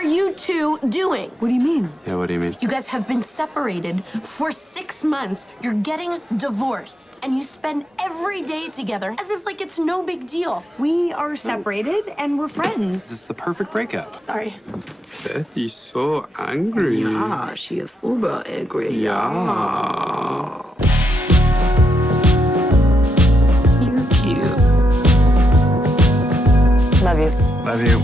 are you two doing? What do you mean? Yeah, what do you mean? You guys have been separated for 6 months. You're getting divorced. And you spend every day together as if like it's no big deal. We are separated and we're friends. It's the perfect breakup. Sorry. Betty's so angry. Yeah, she is uber angry. Yeah. You're cute. Love you. Love you.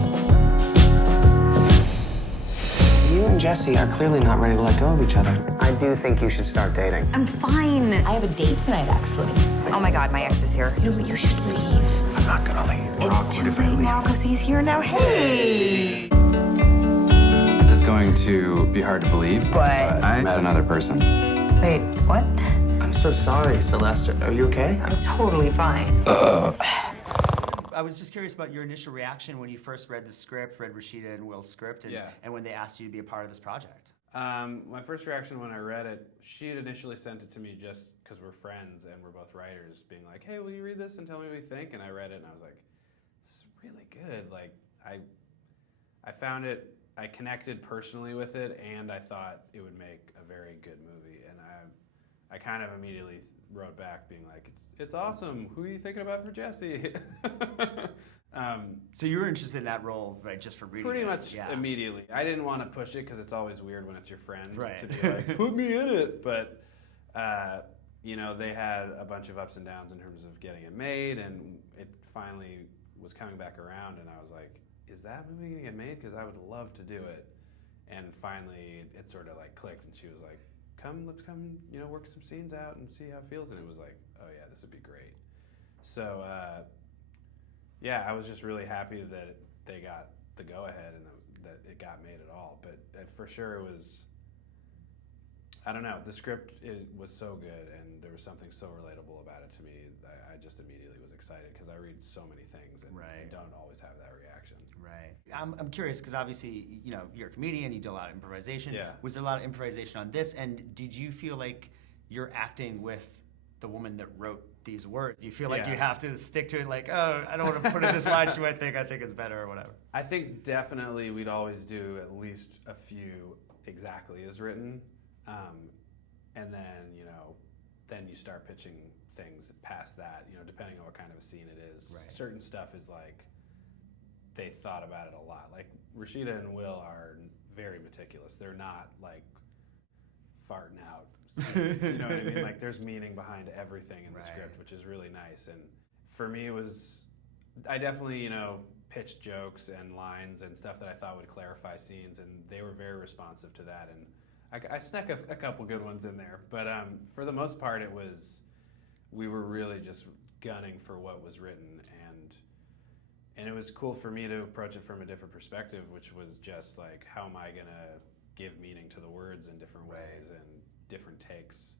You and Jessie are clearly not ready to let go of each other. I do think you should start dating. I'm fine. I have a date tonight, actually. Oh my God, my ex is here. You know what? You should leave. I'm not gonna leave. It's too late now because he's here now. Hey. This is going to be hard to believe, But I met another person. wait, what? I'm so sorry, Celeste. Are you okay? I'm totally fine. I was just curious about your initial reaction when you first read the script, read Rashida and Will's script, and when they asked you to be a part of this project. My first reaction when I read it, she had initially sent it to me just because we're friends and we're both writers, being like, hey, will you read this and tell me what you think? And I read it and I was like, this is really good. Like, I found it, I connected personally with it, and I thought it would make a very good movie. And I kind of immediately wrote back being like, it's awesome. Who are you thinking about for Jessie? So you were interested in that role, right, just for reading Pretty it? much Yeah. immediately. I didn't want to push it because it's always weird when it's your friend Right. to be like, put me in it. But, you know, they had a bunch of ups and downs in terms of getting it made, and it finally was coming back around, and I was like, is that movie going to get made? Because I would love to do it. And finally, it sort of like clicked, and she was like, let's come, you know, work some scenes out and see how it feels. And it was like, oh yeah, this would be great. So, yeah, I was just really happy that they got the go-ahead and that it got made at all. But for sure it was, I don't know, the script was so good and there was something so relatable about it to me. I just immediately was excited because I read so many things and Right. don't always have that reaction. Right. I'm curious because obviously, you know, you're a comedian, you do a lot of improvisation. Yeah. Was there a lot of improvisation on this? And did you feel like you're acting with the woman that wrote these words? Do you feel like Yeah. you have to stick to it like, oh, I don't want to put it this line, she might think I think it's better or whatever? I think definitely we'd always do at least a few exactly as written. And then, you know, then you start pitching things past that, you know, depending on what kind of a scene it is. Right. Certain stuff is like, they thought about it a lot. Like, Rashida and Will are very meticulous. They're not like farting out scenes, you know what I mean? Like, there's meaning behind everything in the Right. script, which is really nice. And for me, it was, I definitely, you know, pitched jokes and lines and stuff that I thought would clarify scenes, and they were very responsive to that. And I snuck a couple good ones in there, but for the most part, we were really just gunning for what was written, and it was cool for me to approach it from a different perspective, which was just like, how am I gonna give meaning to the words in different ways and different takes,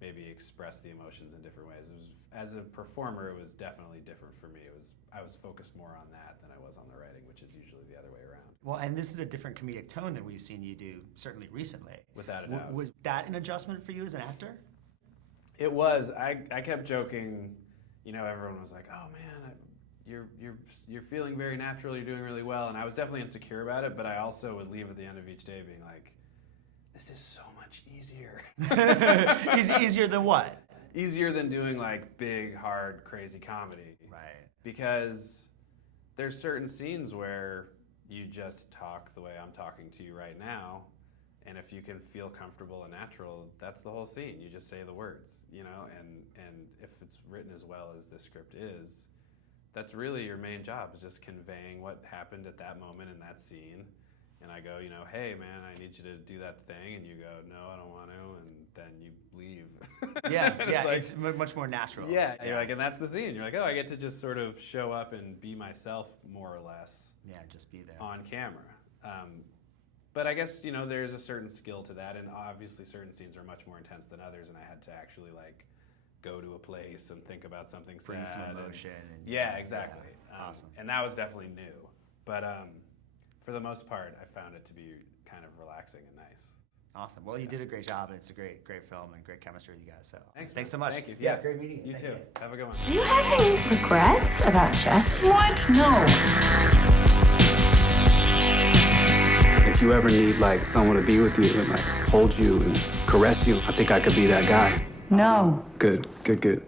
maybe express the emotions in different ways. It was, as a performer, it was definitely different for me. I was focused more on that than I was on the writing, which is usually the other way around. Well, and this is a different comedic tone than we've seen you do, certainly recently. Without a doubt. Was that an adjustment for you as an actor? It was. I kept joking. You know, everyone was like, "Oh man, you're feeling very natural. You're doing really well." And I was definitely insecure about it, but I also would leave at the end of each day being like, "This is so much easier." Easier than what? Easier than doing like big, hard, crazy comedy. Right. Because there's certain scenes where you just talk the way I'm talking to you right now. And if you can feel comfortable and natural, that's the whole scene. You just say the words, you know, and if it's written as well as this script is, that's really your main job, is just conveying what happened at that moment in that scene. And I go, you know, hey man, I need you to do that thing, and you go, no, I don't want to, and then you leave. Yeah, like, it's much more natural. yeah, you're like, and that's the scene. You're like, oh, I get to just sort of show up and be myself more or less. Yeah, just be there. On camera. But I guess, you know, there's a certain skill to that, and obviously certain scenes are much more intense than others, and I had to actually like go to a place and think about something Bring sad. some emotion. Yeah, exactly. Yeah. Awesome. And that was definitely new. But for the most part, I found it to be kind of relaxing and nice. Awesome. Well, you did a great job, and it's a great Mm-hmm. film and great chemistry with you guys. So Thanks so much. Thank you. Yeah, great meeting you. You Thank too. Have a good one. Do you have any regrets about Jessie? What? No. If you ever need like someone to be with you and like hold you and caress you, I think I could be that guy. No. Good, good, good.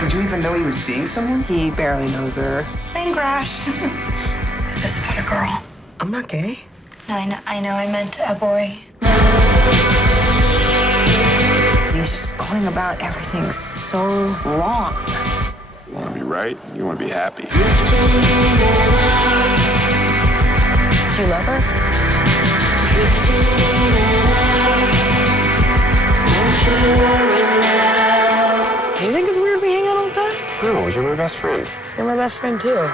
Did you even know he was seeing someone? He barely knows her. Playing Crash. Is this about a girl? I'm not gay. No, I know. I meant a boy. He's just going about everything so wrong. You want to be right, you want to be happy. Do you love her? Do you think it's weird we hang out all the time? No, you're my best friend. You're my best friend too.